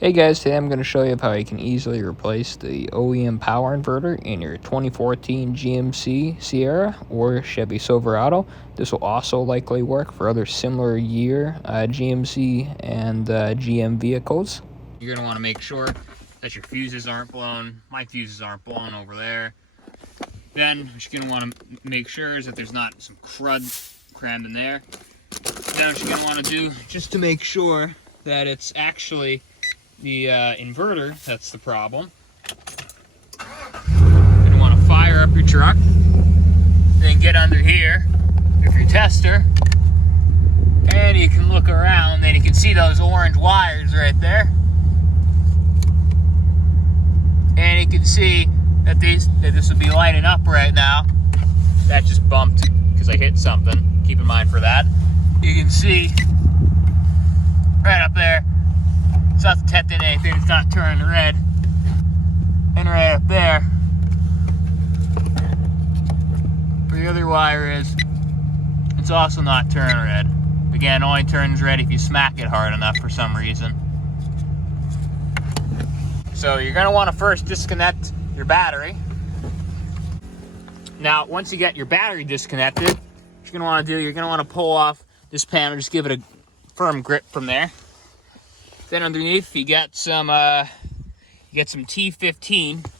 Hey guys, today I'm going to show you how you can easily replace the OEM power inverter in your 2014 GMC Sierra or Chevy Silverado. This will also likely work for other similar year GMC and GM vehicles. You're going to want to make sure that your fuses aren't blown. My fuses aren't blown over there. Then what you're going to want to make sure is that there's not some crud crammed in there. Then what you're going to want to do, just to make sure that it's actually the inverter that's the problem, you're going to want to fire up your truck, then get under here with your tester, and you can look around, and you can see those orange wires right there, and you can see that this would be lighting up right now. That just bumped because I hit something. Keep in mind for that. You can see right up there, it's not detecting anything, it's not turning red. And right up there, where the other wire is, it's also not turning red. Again, it only turns red if you smack it hard enough for some reason. So you're going to want to first disconnect your battery. Now, once you get your battery disconnected, what you're going to want to do, you're going to want to pull off this panel, just give it a firm grip from there. Then underneath you get some T15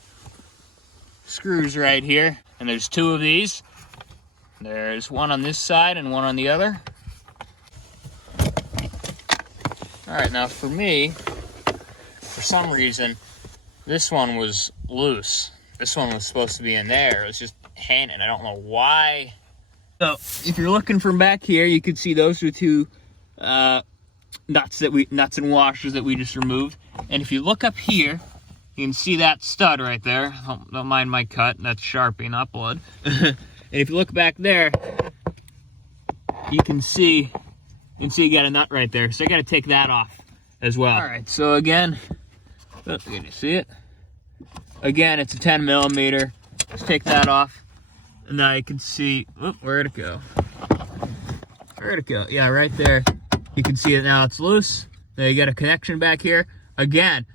screws right here, and there's two of these. There's one on this side and one on the other. All right, now for me, for some reason, this one was loose. This one was supposed to be in there. It was just hanging. I don't know why. So if you're looking from back here, you can see those are two nuts and washers that we just removed. And if you look up here, you can see that stud right there. Don't mind my cut, that's Sharpie, not blood. And if you look back there, you can see you got a nut right there. So I got to take that off as well. All right, so again, can you see it? Again, it's a 10 millimeter. Let's take that off. And now you can see, where'd it go? Where'd it go? Yeah, right there. You can see it now, it's loose. Now you got a connection back here. Again,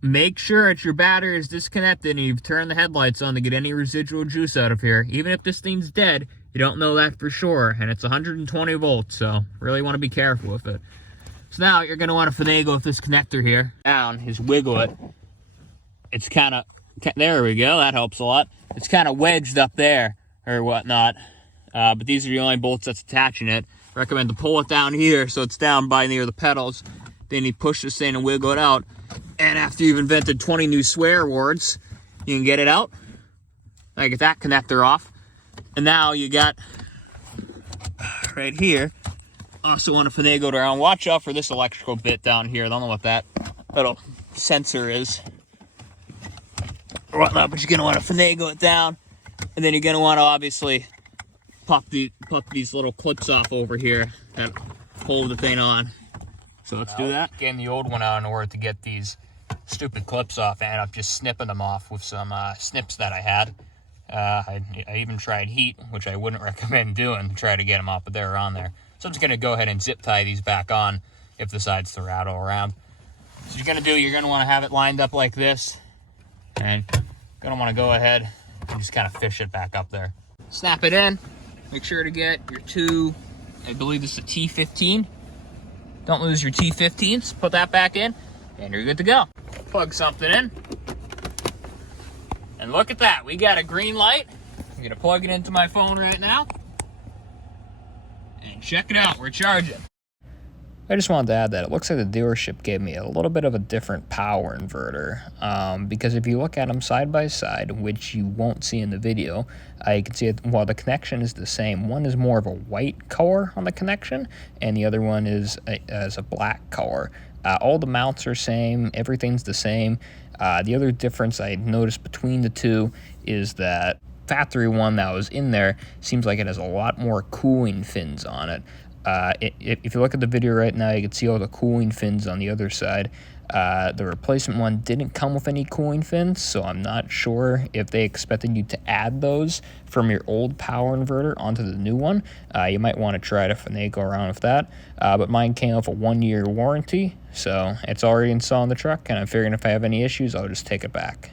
make sure that your battery is disconnected and you've turned the headlights on to get any residual juice out of here. Even if this thing's dead, you don't know that for sure. And it's 120 volts, so really want to be careful with it. So now you're going to want to finagle with this connector here. Down, just wiggle it. It's kind of, there we go, that helps a lot. It's kind of wedged up there or whatnot. But these are the only bolts that's attaching it. Recommend to pull it down here so it's down by near the pedals. Then you push this thing and wiggle it out. And after you've invented 20 new swear words, you can get it out. I get that connector off. And now you got right here. Also want to finagle it around. Watch out for this electrical bit down here. I don't know what that little sensor is or whatnot, but you're gonna want to finagle it down. And then you're gonna want to obviously pop these little clips off over here that hold the thing on. So let's do that. Getting the old one out in order to get these stupid clips off. I ended up just snipping them off with some snips that I had. I even tried heat, which I wouldn't recommend doing to try to get them off, but they were on there. So I'm just gonna go ahead and zip tie these back on if it decides to rattle around. So you're gonna want to have it lined up like this, and you're gonna want to go ahead and just kind of fish it back up there. Snap it in. Make sure to get your two, I believe this is a T15. Don't lose your T15s. Put that back in, and you're good to go. Plug something in. And look at that. We got a green light. I'm going to plug it into my phone right now. And check it out. We're charging. I just wanted to add that it looks like the dealership gave me a little bit of a different power inverter, because if you look at them side by side, which you won't see in the video, you can see it, while the connection is the same, one is more of a white color on the connection, and the other one is a black color. All the mounts are same, everything's the same. The other difference I noticed between the two is that factory one that was in there seems like it has a lot more cooling fins on it. If you look at the video right now, you can see all the cooling fins on the other side. The replacement one didn't come with any cooling fins, so I'm not sure if they expected you to add those from your old power inverter onto the new one. You might want to try to finagle around with that. But mine came with a 1-year warranty, so it's already installed in the truck, and I'm figuring if I have any issues, I'll just take it back.